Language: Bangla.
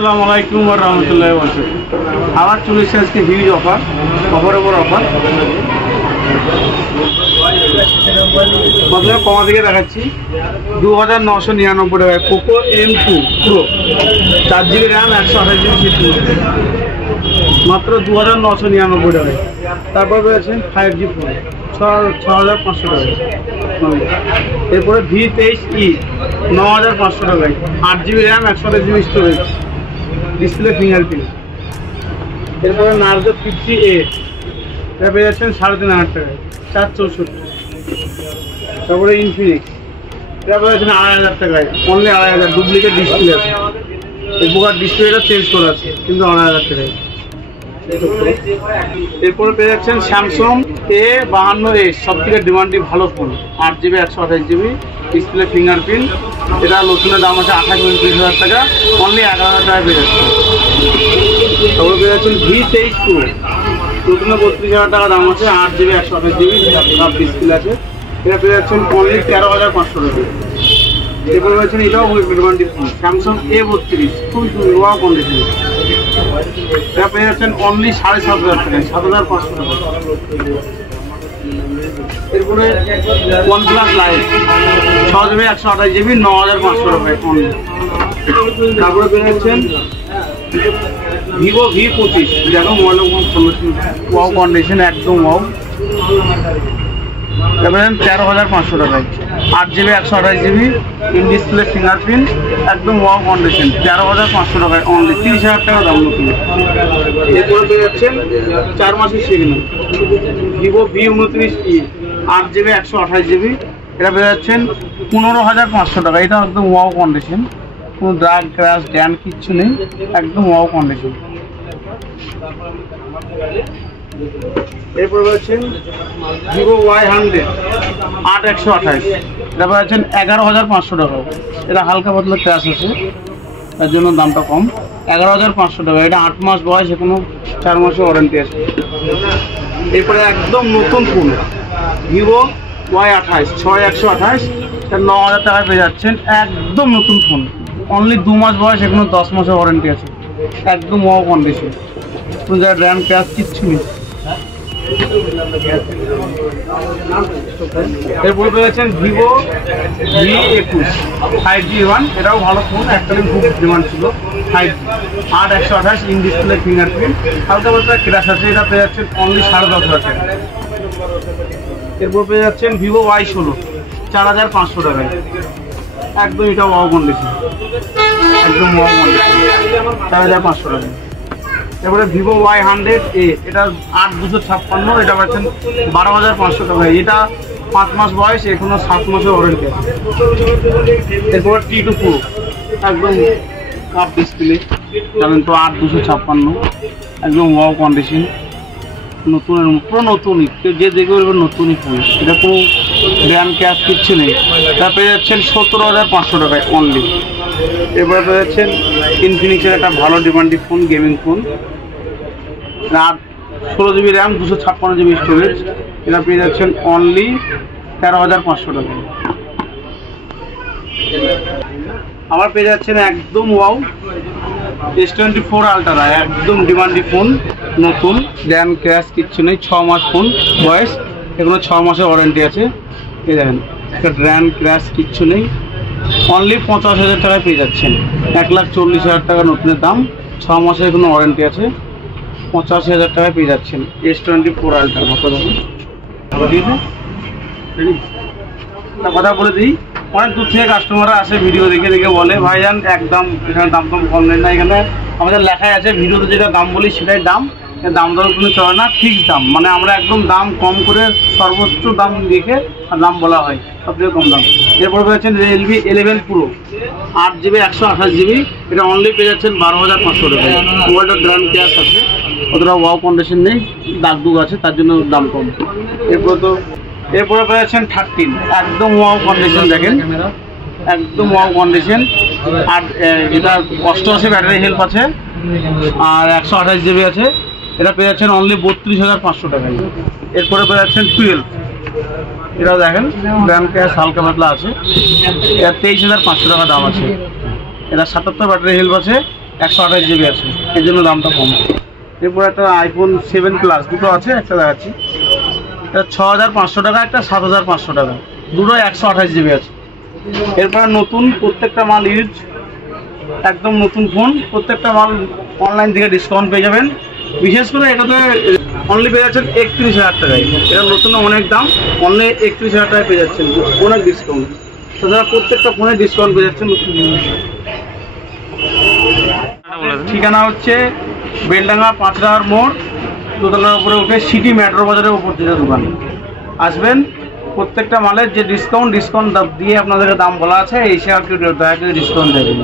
আসসালামু আলাইকুম ওয়া রাহমাতুল্লাহি ওয়া বারাকাতুহু। আবার চলে এসেছে আজকে হিউজ অফারের উপর অফার। প্রথমে কমা থেকে দেখাচ্ছি 2999 টাকায় Poco M2 pro 4GB RAM 128GB CPU মাত্র 2999 টাকায়। তারপর রয়েছে 5G ফোন 6500 টাকায়। এরপরে V23e 9500 টাকায় 8GB RAM 128GB storage display fingerprint. এরপরে নার্জো 50A এটা পেয়ে যাচ্ছেন 3500 টাকায় 464। তারপরে ইনফিনিক্স এটা পেয়ে যাচ্ছেন 2500 টাকায়, অনলি 2500। ডুপ্লিকেট ডিসপ্লে আছে, উপকার ডিসপ্লেটা চেঞ্জ করা আছে কিন্তু 2500 টাকায়। এরপরে পেয়ে যাচ্ছেন স্যামসাং A52s, সব থেকে ডিমান্ডি ভালো phone, 8GB 128GB display fingerprint. এটা নতুনের দাম আছে 28-29 টাকা, অনলি 11,000 টাকায় পেয়ে যাচ্ছে। তারপরে পেয়ে যাচ্ছেন V23 Pro, নতুনে 32,000 টাকা দাম আছে, 8GB 128GB সব ডিসপ্লে আছে। এটা পেয়ে যাচ্ছেন অনলি 13,500 টাকা। এরপরে রয়েছেন এটাও ডিমান্ডি ফোন, স্যামসাং A32, খুবই লোয়া কন্ডিশন। এটা পেয়ে যাচ্ছেন অনলি 7,500 টাকায়, 7,500 টাকা। এরপরে OnePlus Lite 6GB 128GB 9,500 টাকায় অনলি। তারপরে পেয়ে যাচ্ছেন Vivo V25, দেখো মোবাইল ওয়াও কন্ডিশন, একদম ওয়াও। এবার 13,500 টাকায় 8GB 128GB in display fingerprint, একদম ওয়াও কন্ডিশন, 13,500 টাকায় অনলি, 30,000 টাকা দাম নতুন। এরপরে পেয়ে যাচ্ছেন 4 মাসের signal Vivo V29e 8GB 128GB, এটা পেয়ে যাচ্ছেন 15,500 টাকা। এটা একদম ওয়াও কন্ডিশন, কোনো দাগ ক্র্যাশ ড্যান কিচ্ছু নেই, একদম ওয়াও কন্ডিশন। এরপরে পাচ্ছেন Vivo Y100 8/128, এটা পাচ্ছেন 11,500 টাকা। এটা হালকা পাতলা ক্র্যাশ আছে, তার জন্য দামটা কম, 11,500 টাকা। এটা 8 মাস বয়স, এখনো 4 মাসের ওয়ারেন্টি আছে। এরপরে একদম নতুন ফোন Vivo Y28 6/128, এটা 9,000 টাকায় পেয়ে যাচ্ছেন, একদম নতুন ফোন, অনলি 2 মাস বয়স, এখনো 10 মাসের ওয়ারেন্টি আছে, একদম ওয়াও কন্ডিশন, কোনো জায়গায় র্যাম ক্র্যাশ কিচ্ছু নেই। এরপরে পেয়েছেন Vivo V21 5G1, এটাও ভালো ফোন, অ্যাকচুয়ালি খুব ডিমান্ড ছিল। 5G 8/128 ইন ডিসপ্লে ফিঙ্গারপ্রিন্ট, হালকা পাতলা ক্র্যাশ আছে। এটা পেয়ে যাচ্ছেন অনলি 10,500 টাকা। এরপর পেয়ে যাচ্ছেন Vivo Y16 4,500 টাকায়, একদম এটা ওয়াও কন্ডিশন, একদম ওয়াও কন্ডিশন, 4,500 টাকা। এরপরে Vivo Y100A, এটা 8/256, এটা পাচ্ছেন 12,500 টাকায়। এটা 5 মাস বয়স, এখনো 7 মাসের ওয়ারেন্টি আছে। এরপরে T2 Pro, একদম কাপ ডিসপ্লে, জানেন তো, 8/256, একদম ওয়াও কন্ডিশন, নতুনের পুরো নতুনই, কেউ যে দেখে বলবে নতুনই ফোন, এটা কোনো র্যাম ক্যাশ কিচ্ছু নেই। এটা পেয়ে যাচ্ছেন 17,500 টাকায় অনলি। এরপরে পেয়ে যাচ্ছেন ইনফিনিক্সের একটা ভালো ডিমান্ডি phone, gaming phone, 16GB RAM 256GB storage, এটা পেয়ে যাচ্ছেন অনলি 13,500 টাকায়। আবার পেয়ে যাচ্ছেন একদম ওয়াও S24 আলট্রা, একদম ডিমান্ডি ফোন, নতুন, র্যাম ক্র্যাশ কিচ্ছু নেই, 6 মাস ফোন বয়স, এখনো 6 মাসের ওয়ারেন্টি আছে। এই দেখেন, র্যাম ক্র্যাশ কিচ্ছু নেই, অনলি 50,000 টাকায় পেয়ে যাচ্ছেন, 1,40,000 টাকা নতুনের দাম, 6 মাসের এখনো ওয়ারেন্টি আছে, 85,000 টাকায় পেয়ে যাচ্ছেন S24 আলট্রা। মতো দেখুন, ঠিক আছে। কথা বলে দিই, অনেক দূর থেকে কাস্টমাররা আসে, ভিডিও দেখে দেখে বলে ভাইজান একদম এখানে দাম কম নেই না। এখানে আমাদের লেখাই আছে, ভিডিওতে যেটা দাম বলি সেটাই দাম, দাম দর কোনো চলে না, ফিক্সড দাম, মানে আমরা একদম দাম কম করে সর্বোচ্চ দাম দেখে দাম বলা হয়, সবথেকে কম দাম। এরপর পেয়েছেন Realme 11 Pro 8GB 128GB, এটা অনলি পেয়ে যাচ্ছেন 12,500 টাকায়। মোবাইলটা গ্র্যান্ড ক্যাশ আছে, অতটা ওয়াও কন্ডিশন নেই, দাগ দুগ আছে, তার জন্য দাম কম। এরপরে পেয়ে যাচ্ছেন 13, একদম ওয়াও কন্ডিশন, দেখেন একদম ওয়াও কন্ডিশন। আর এটা 88 ব্যাটারি হেল্প আছে, আর 128GB আছে। এটা পেয়ে যাচ্ছেন অনলি 32,500 টাকায়। এরপরে পেয়ে যাচ্ছেন 12, এটাও দেখেন র্যাম ক্যাশ হালকা পাতলা আছে, এটা 23,500 টাকা দাম আছে। এটা 77 ব্যাটারি হেল্প আছে, 128 GB আছে, এর জন্য দামটা কম। এরপর একটা আইফোন 7 প্লাস দুটো আছে, একটা দেখাচ্ছি, এটা 6500 টাকা, একটা 7500 টাকা, দুটো 128 GB আছে। এরপর নতুন প্রত্যেকটা মাল ইউজ, একদম নতুন ফোন, প্রত্যেকটা মাল অনলাইন থেকে ডিসকাউন্ট পেয়ে যাবেন। বিশেষ করে এটাতে অনলি পেয়ে যাচ্ছেন 31,000 টাকায়। এটা নতুন অনেক দাম, অনলি 31,000 টাকায় পেয়ে যাচ্ছেন, অনেক ডিসকাউন্ট। তাছাড়া প্রত্যেকটা ফোনে ডিসকাউন্ট পেয়ে যাচ্ছেন। ঠিকানা হচ্ছে বেলডাঙ্গা 5 টাকার মোড়, দোতলার উপরে উঠে সিটি মেট্রো বাজারের উপর দিকে দোকান। আসবেন, প্রত্যেকটা মালের যে ডিসকাউন্ট দিয়ে আপনাদেরকে দাম বলা আছে, এই সে আর কেউ দয়া করে ডিসকাউন্ট দেবেন।